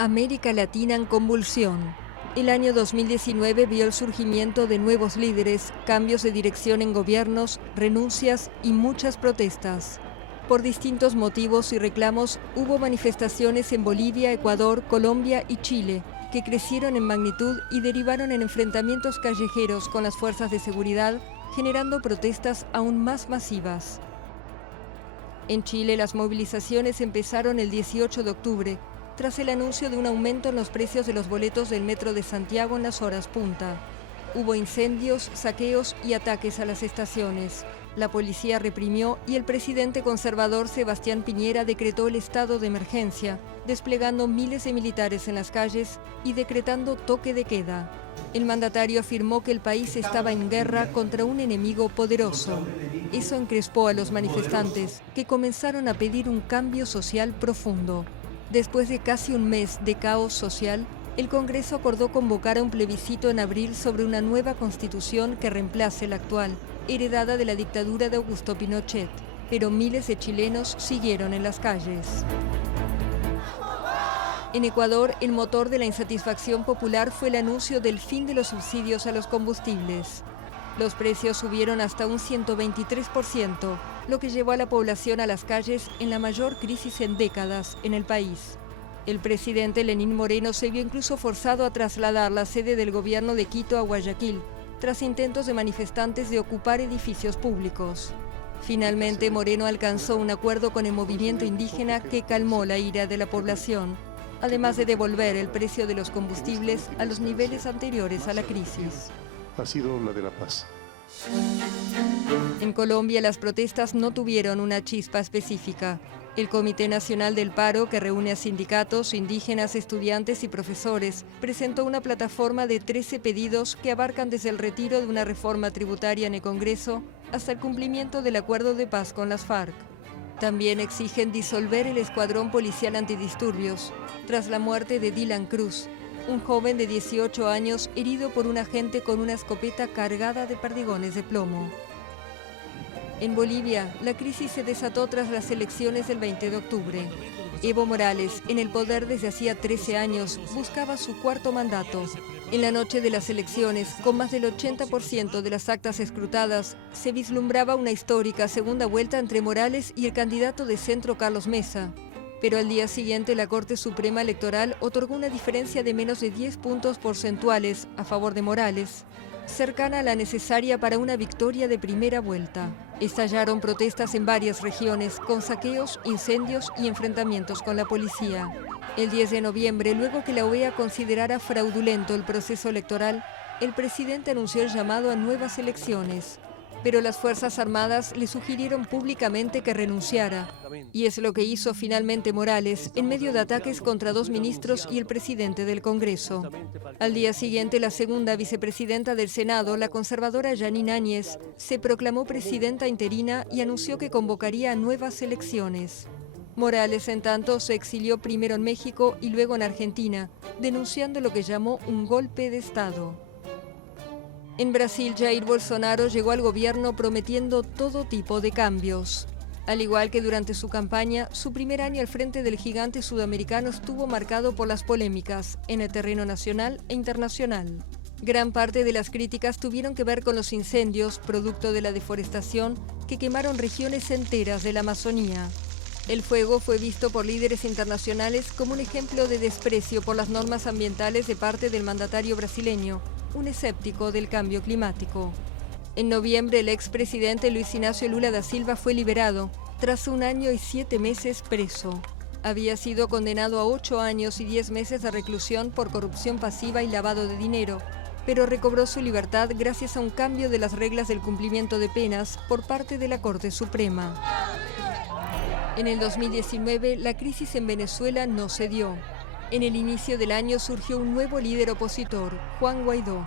América Latina en convulsión. El año 2019 vio el surgimiento de nuevos líderes, cambios de dirección en gobiernos, renuncias y muchas protestas. Por distintos motivos y reclamos, hubo manifestaciones en Bolivia, Ecuador, Colombia y Chile, que crecieron en magnitud y derivaron en enfrentamientos callejeros con las fuerzas de seguridad, generando protestas aún más masivas. En Chile, las movilizaciones empezaron el 18 de octubre, tras el anuncio de un aumento en los precios de los boletos del metro de Santiago en las horas punta. Hubo incendios, saqueos y ataques a las estaciones. La policía reprimió y el presidente conservador Sebastián Piñera decretó el estado de emergencia, desplegando miles de militares en las calles y decretando toque de queda. El mandatario afirmó que el país estaba en guerra contra un enemigo poderoso. Eso encrespó a los manifestantes, que comenzaron a pedir un cambio social profundo. Después de casi un mes de caos social, el Congreso acordó convocar a un plebiscito en abril sobre una nueva constitución que reemplace la actual, heredada de la dictadura de Augusto Pinochet, pero miles de chilenos siguieron en las calles. En Ecuador, el motor de la insatisfacción popular fue el anuncio del fin de los subsidios a los combustibles. Los precios subieron hasta un 123%, lo que llevó a la población a las calles en la mayor crisis en décadas en el país. El presidente Lenín Moreno se vio incluso forzado a trasladar la sede del gobierno de Quito a Guayaquil, tras intentos de manifestantes de ocupar edificios públicos. Finalmente, Moreno alcanzó un acuerdo con el movimiento indígena que calmó la ira de la población, además de devolver el precio de los combustibles a los niveles anteriores a la crisis. Ha sido la de la paz. En Colombia, las protestas no tuvieron una chispa específica. El Comité Nacional del Paro, que reúne a sindicatos, indígenas, estudiantes y profesores, presentó una plataforma de 13 pedidos que abarcan desde el retiro de una reforma tributaria en el Congreso hasta el cumplimiento del acuerdo de paz con las FARC. También exigen disolver el escuadrón policial antidisturbios, tras la muerte de Dylan Cruz, un joven de 18 años herido por un agente con una escopeta cargada de perdigones de plomo. En Bolivia, la crisis se desató tras las elecciones del 20 de octubre. Evo Morales, en el poder desde hacía 13 años, buscaba su cuarto mandato. En la noche de las elecciones, con más del 80% de las actas escrutadas, se vislumbraba una histórica segunda vuelta entre Morales y el candidato de centro Carlos Mesa. Pero al día siguiente la Corte Suprema Electoral otorgó una diferencia de menos de 10 puntos porcentuales a favor de Morales, cercana a la necesaria para una victoria de primera vuelta. Estallaron protestas en varias regiones, con saqueos, incendios y enfrentamientos con la policía. El 10 de noviembre, luego que la OEA considerara fraudulento el proceso electoral, el presidente anunció el llamado a nuevas elecciones. Pero las Fuerzas Armadas le sugirieron públicamente que renunciara. Y es lo que hizo finalmente Morales, en medio de ataques contra 2 ministros y el presidente del Congreso. Al día siguiente, la segunda vicepresidenta del Senado, la conservadora Yanine Áñez, se proclamó presidenta interina y anunció que convocaría a nuevas elecciones. Morales, en tanto, se exilió primero en México y luego en Argentina, denunciando lo que llamó un golpe de Estado. En Brasil, Jair Bolsonaro llegó al gobierno prometiendo todo tipo de cambios. Al igual que durante su campaña, su primer año al frente del gigante sudamericano estuvo marcado por las polémicas en el terreno nacional e internacional. Gran parte de las críticas tuvieron que ver con los incendios, producto de la deforestación, que quemaron regiones enteras de la Amazonía. El fuego fue visto por líderes internacionales como un ejemplo de desprecio por las normas ambientales de parte del mandatario brasileño, un escéptico del cambio climático. En noviembre, el expresidente Luis Ignacio Lula da Silva fue liberado, tras 1 año y 7 meses preso. Había sido condenado a 8 años y 10 meses de reclusión por corrupción pasiva y lavado de dinero, pero recobró su libertad gracias a un cambio de las reglas del cumplimiento de penas por parte de la Corte Suprema. En el 2019, la crisis en Venezuela no cedió. En el inicio del año surgió un nuevo líder opositor, Juan Guaidó.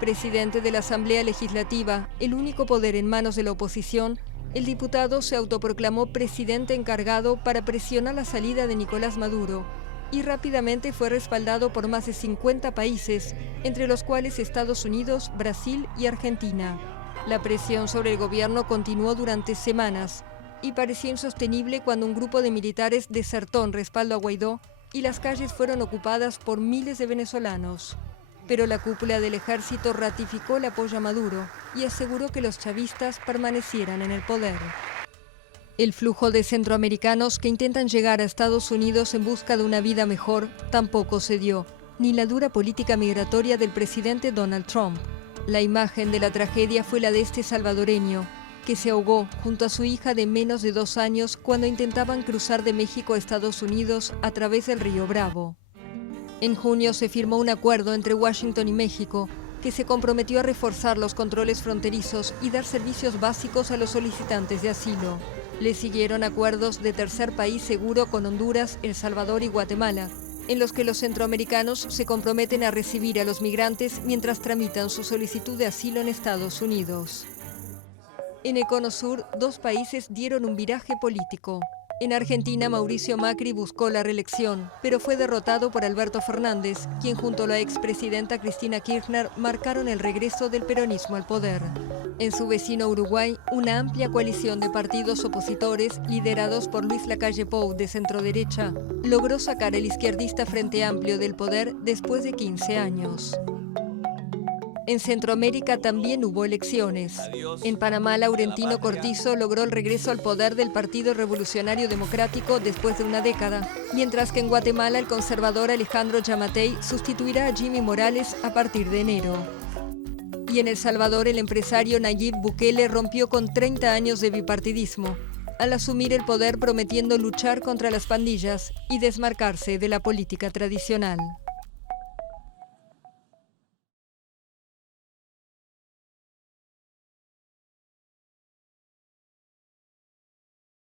Presidente de la Asamblea Legislativa, el único poder en manos de la oposición, el diputado se autoproclamó presidente encargado para presionar la salida de Nicolás Maduro y rápidamente fue respaldado por más de 50 países, entre los cuales Estados Unidos, Brasil y Argentina. La presión sobre el gobierno continuó durante semanas y parecía insostenible cuando un grupo de militares desertó en respaldo a Guaidó y las calles fueron ocupadas por miles de venezolanos. Pero la cúpula del ejército ratificó el apoyo a Maduro y aseguró que los chavistas permanecieran en el poder. El flujo de centroamericanos que intentan llegar a Estados Unidos en busca de una vida mejor tampoco se dio, ni la dura política migratoria del presidente Donald Trump. La imagen de la tragedia fue la de este salvadoreño, que se ahogó junto a su hija de menos de 2 años cuando intentaban cruzar de México a Estados Unidos a través del río Bravo. En junio se firmó un acuerdo entre Washington y México que se comprometió a reforzar los controles fronterizos y dar servicios básicos a los solicitantes de asilo. Le siguieron acuerdos de tercer país seguro con Honduras, El Salvador y Guatemala, en los que los centroamericanos se comprometen a recibir a los migrantes mientras tramitan su solicitud de asilo en Estados Unidos. En el Cono Sur, 2 países dieron un viraje político. En Argentina, Mauricio Macri buscó la reelección, pero fue derrotado por Alberto Fernández, quien junto a la expresidenta Cristina Kirchner marcaron el regreso del peronismo al poder. En su vecino Uruguay, una amplia coalición de partidos opositores, liderados por Luis Lacalle Pou de centroderecha, logró sacar al izquierdista Frente Amplio del poder después de 15 años. En Centroamérica también hubo elecciones. En Panamá, Laurentino Cortizo logró el regreso al poder del Partido Revolucionario Democrático después de una década, mientras que en Guatemala el conservador Alejandro Yamatei sustituirá a Jimmy Morales a partir de enero. Y en El Salvador, el empresario Nayib Bukele rompió con 30 años de bipartidismo, al asumir el poder prometiendo luchar contra las pandillas y desmarcarse de la política tradicional.